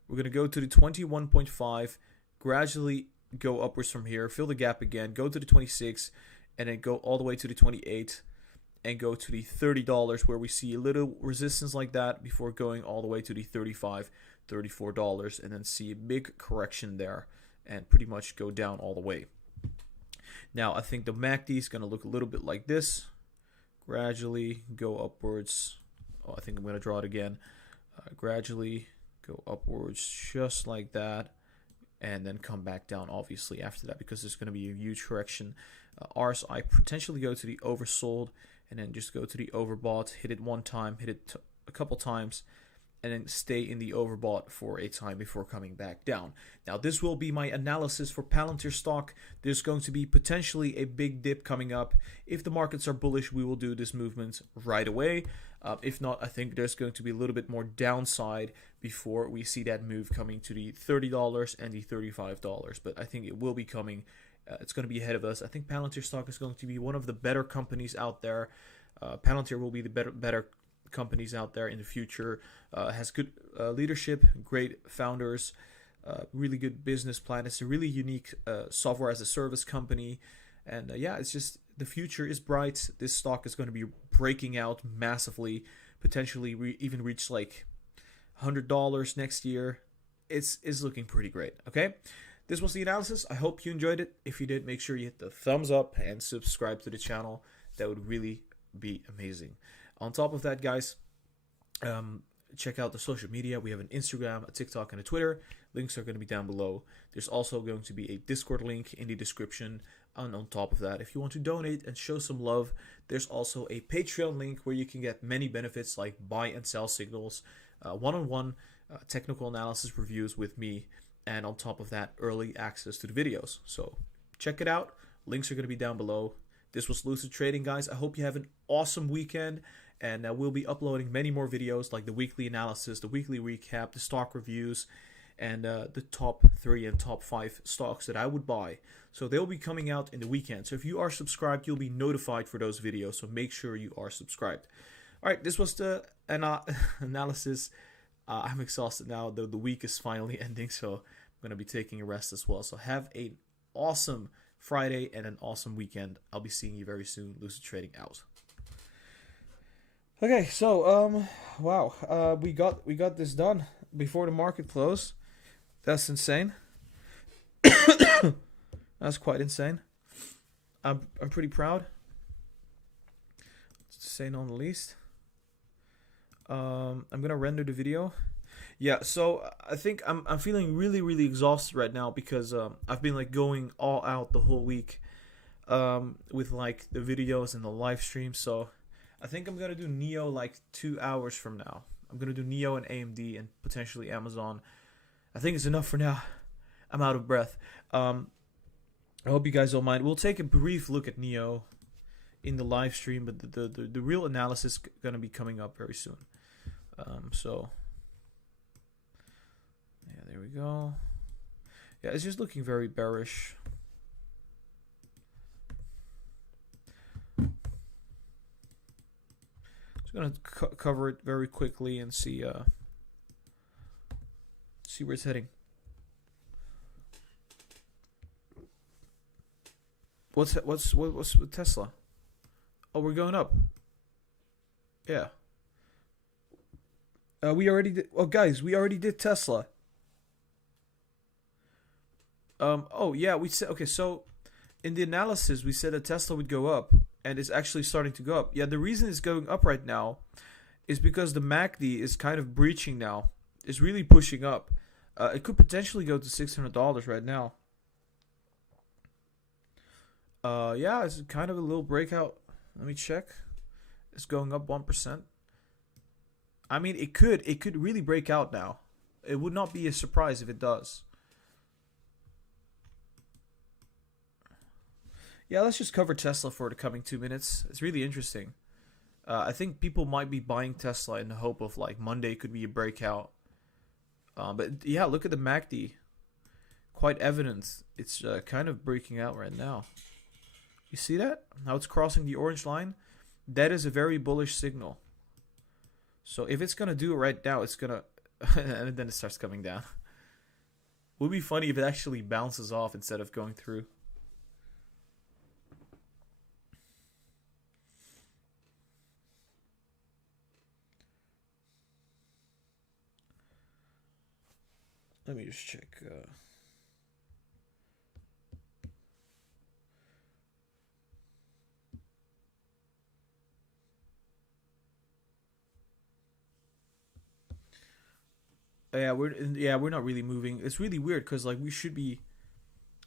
We're going to go to the 21.5, gradually go upwards from here, fill the gap again, go to the 26, and then go all the way to the 28, and go to the $30, where we see a little resistance like that before going all the way to the $35, $34, and then see a big correction there and pretty much go down all the way. Now, I think the MACD is going to look a little bit like this. Gradually go upwards. Oh, I think I'm going to draw it again. Gradually go upwards just like that, and then come back down obviously after that, because there's going to be a huge correction. RSI potentially go to the oversold, and then just go to the overbought, hit it one time, hit it a couple times, and then stay in the overbought for a time before coming back down. Now, this will be my analysis for Palantir stock. There's going to be potentially a big dip coming up. If the markets are bullish, we will do this movement right away. If not, I think there's going to be a little bit more downside before we see that move coming to the $30 and the $35. But I think it will be coming. It's going to be ahead of us. I think Palantir stock is going to be one of the better companies out there. Palantir will be the better companies out there in the future. Has good leadership, great founders, really good business plan. It's a really unique software as a service company, and yeah, it's just, the future is bright. This stock is going to be breaking out massively, potentially even reach like $100 next year. It's looking pretty great. Okay, this was the analysis. I hope you enjoyed it. If you did, make sure you hit the thumbs up and subscribe to the channel. That would really be amazing. On top of that, guys, check out the social media. We have an Instagram, a TikTok, and a Twitter. Links are going to be down below. There's also going to be a Discord link in the description. And on top of that, if you want to donate and show some love, there's also a Patreon link where you can get many benefits like buy and sell signals, one-on-one technical analysis reviews with me, and on top of that, early access to the videos. So check it out. Links are going to be down below. This was Lucid Trading, guys. I hope you have an awesome weekend. And we'll be uploading many more videos like the weekly analysis, the weekly recap, the stock reviews, and the top 3 and top 5 stocks that I would buy. So they'll be coming out in the weekend. So if you are subscribed, you'll be notified for those videos. So make sure you are subscribed. All right, this was the analysis. I'm exhausted now. The week is finally ending, so I'm going to be taking a rest as well. So have an awesome Friday and an awesome weekend. I'll be seeing you very soon. Lucid Trading out. Okay, so wow, we got this done before the market closed. That's insane. That's quite insane. I'm pretty proud, to say no the least. I'm gonna render the video. Yeah, so I think I'm feeling really really exhausted right now because I've been like going all out the whole week with like the videos and the live stream. So I think I'm gonna do Neo like 2 hours from now. I'm gonna do Neo and AMD and potentially Amazon. I think it's enough for now. I'm out of breath. I hope you guys don't mind. We'll take a brief look at Neo in the live stream, but the real analysis is gonna be coming up very soon. So yeah, there we go. Yeah, it's just looking very bearish. Just gonna cover it very quickly and see where it's heading. What's with Tesla? Oh, we're going up. Yeah. We already did. Oh, guys, we already did Tesla. Oh yeah, we said okay. So in the analysis, we said that Tesla would go up, and it's actually starting to go up. Yeah, the reason it's going up right now is because the MACD is kind of breaching now. It's really pushing up. It could potentially go to $600 right now. Yeah, it's kind of a little breakout. Let me check. It's going up 1%. I mean, it could really break out now. It would not be a surprise if it does. Yeah, let's just cover Tesla for the coming 2 minutes. It's really interesting. I think people might be buying Tesla in the hope of like Monday could be a breakout. But yeah, look at the MACD. Quite evident. It's kind of breaking out right now. You see that? Now it's crossing the orange line. That is a very bullish signal. So if it's going to do it right now, it's going to... and then it starts coming down. Would be funny if it actually bounces off instead of going through. Let me just check... Yeah, we're not really moving. It's really weird because like we should be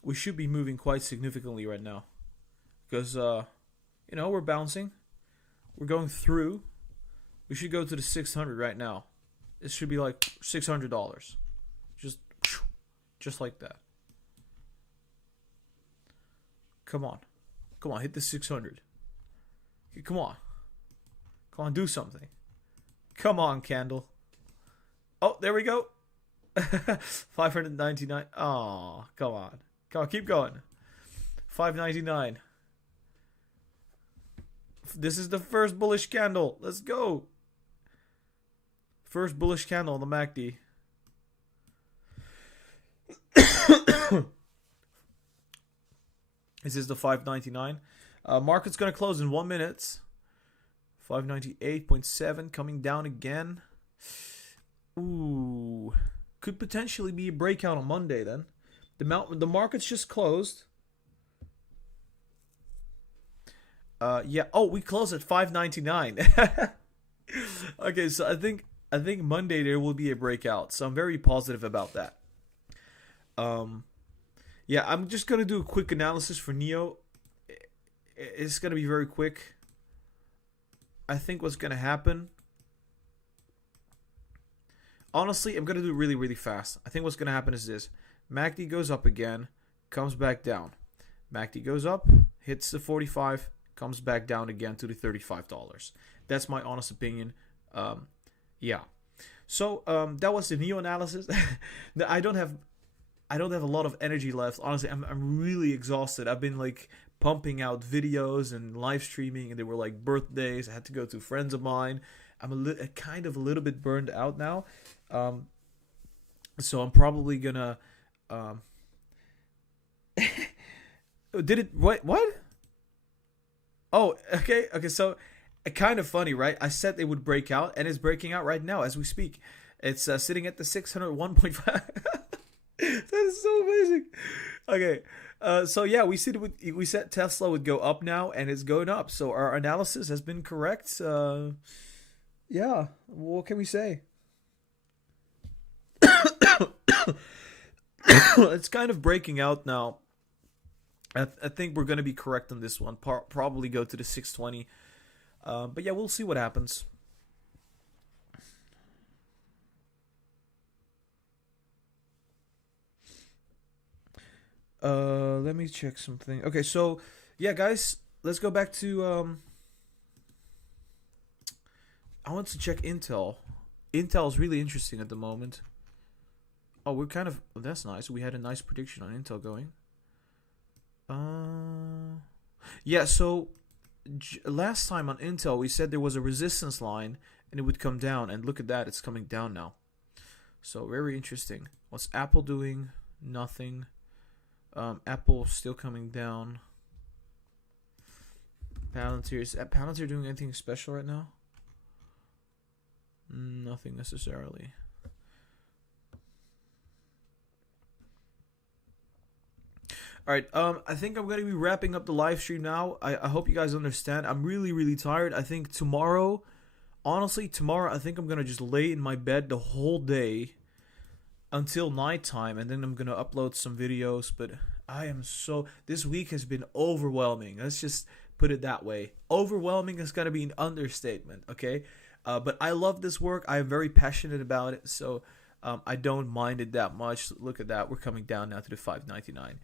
moving quite significantly right now, because you know, we're bouncing, we're going through. We should go to the 600 right now. It should be like $600, just like that. Come on, hit the 600. Come on, do something. Come on, candle. Oh, there we go. 599. Oh, come on, keep going. 599. This is the first bullish candle. Let's go. First bullish candle on the MACD. This is the 599. Market's gonna close in 1 minute. 598.7 coming down again. Ooh, could potentially be a breakout on Monday then. The market's just closed. Yeah. Oh, we closed at 599. Okay, so I think Monday there will be a breakout. So I'm very positive about that. Yeah, I'm just gonna do a quick analysis for Neo. It's gonna be very quick. I think what's gonna happen. Honestly, I'm going to do it really, really fast. I think what's going to happen is this. MACD goes up again, comes back down. MACD goes up, hits the 45, comes back down again to the $35. That's my honest opinion. Yeah. So that was the Neo analysis. I don't have a lot of energy left. Honestly, I'm really exhausted. I've been like pumping out videos and live streaming, and they were like birthdays. I had to go to friends of mine. I'm kind of a little bit burned out now. So I'm probably gonna did it what? Oh, okay, so kind of funny, right? I said it would break out, and it's breaking out right now as we speak. It's sitting at the 601.5. That is so amazing. Okay. So yeah, we said Tesla would go up now, and it's going up. So our analysis has been correct. Yeah. What can we say? It's kind of breaking out now. I think we're gonna be correct on this one. Probably go to the 620. But yeah, we'll see what happens. Let me check something. Okay, so yeah, guys, let's go back to I want to check Intel. Intel is really interesting at the moment. Oh, we're kind of that's nice. We had a nice prediction on Intel going. Yeah. So last time on Intel, we said there was a resistance line and it would come down, and look at that, it's coming down now. So very interesting. What's Apple doing? Nothing. Apple still coming down. Palantir, is Palantir doing anything special right now? Nothing necessarily. All right. I think I'm gonna be wrapping up the live stream now. I hope you guys understand. I'm really really tired. I think tomorrow, honestly, tomorrow I think I'm gonna just lay in my bed the whole day until nighttime, and then I'm gonna upload some videos. But I am so this week has been overwhelming. Let's just put it that way. Overwhelming is gonna be an understatement. Okay. But I love this work. I am very passionate about it. So I don't mind it that much. Look at that. We're coming down now to the 599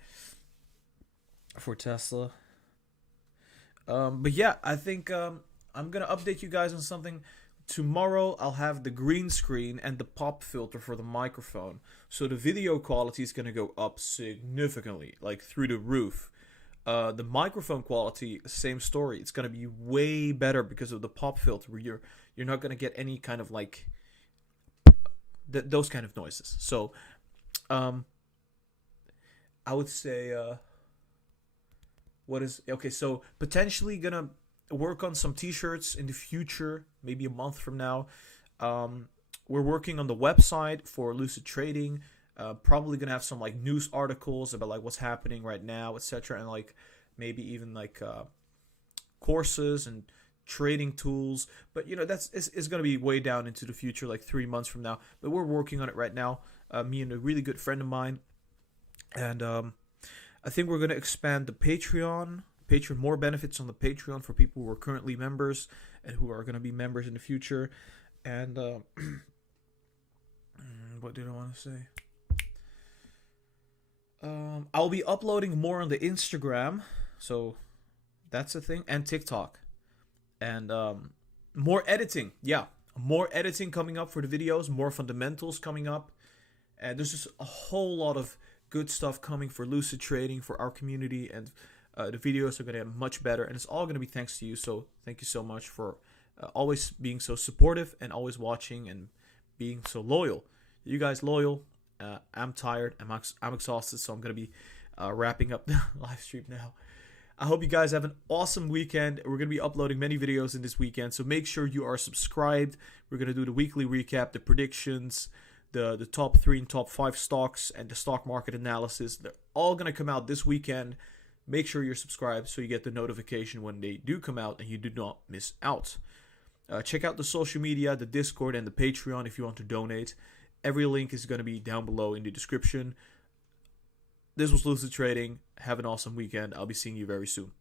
for Tesla. But yeah, I think I'm gonna update you guys on something. Tomorrow I'll have the green screen and the pop filter for the microphone. So the video quality is gonna go up significantly, like through the roof. The microphone quality, same story. It's gonna be way better because of the pop filter. Where you're not gonna get any kind of like those kind of noises. So, I would say what is okay? So potentially gonna work on some T-shirts in the future, maybe a month from now. We're working on the website for Lucid Trading. Probably gonna have some like news articles about like what's happening right now, etc., and like maybe even like courses and trading tools. But you know that's it's gonna be way down into the future, like 3 months from now. But we're working on it right now. Me and a really good friend of mine, and I think we're gonna expand the Patreon. More benefits on the Patreon for people who are currently members and who are gonna be members in the future. And what did I want to say? I'll be uploading more on the Instagram, so that's a thing, and TikTok, and more editing. Yeah, more editing coming up for the videos, more fundamentals coming up, and there's just a whole lot of good stuff coming for Lucid Trading for our community, and the videos are gonna get much better, and it's all gonna be thanks to you. So thank you so much for always being so supportive and always watching and being so loyal. You guys loyal. I'm tired. I'm exhausted, so I'm gonna be wrapping up the live stream now. I hope you guys have an awesome weekend. We're gonna be uploading many videos in this weekend, so make sure you are subscribed. We're gonna do the weekly recap, the predictions, the top 3 and top 5 stocks, and the stock market analysis. They're all gonna come out this weekend. Make sure you're subscribed so you get the notification when they do come out and you do not miss out. Check out the social media, the Discord, and the Patreon if you want to donate. Every link is going to be down below in the description. This was Lucid Trading. Have an awesome weekend. I'll be seeing you very soon.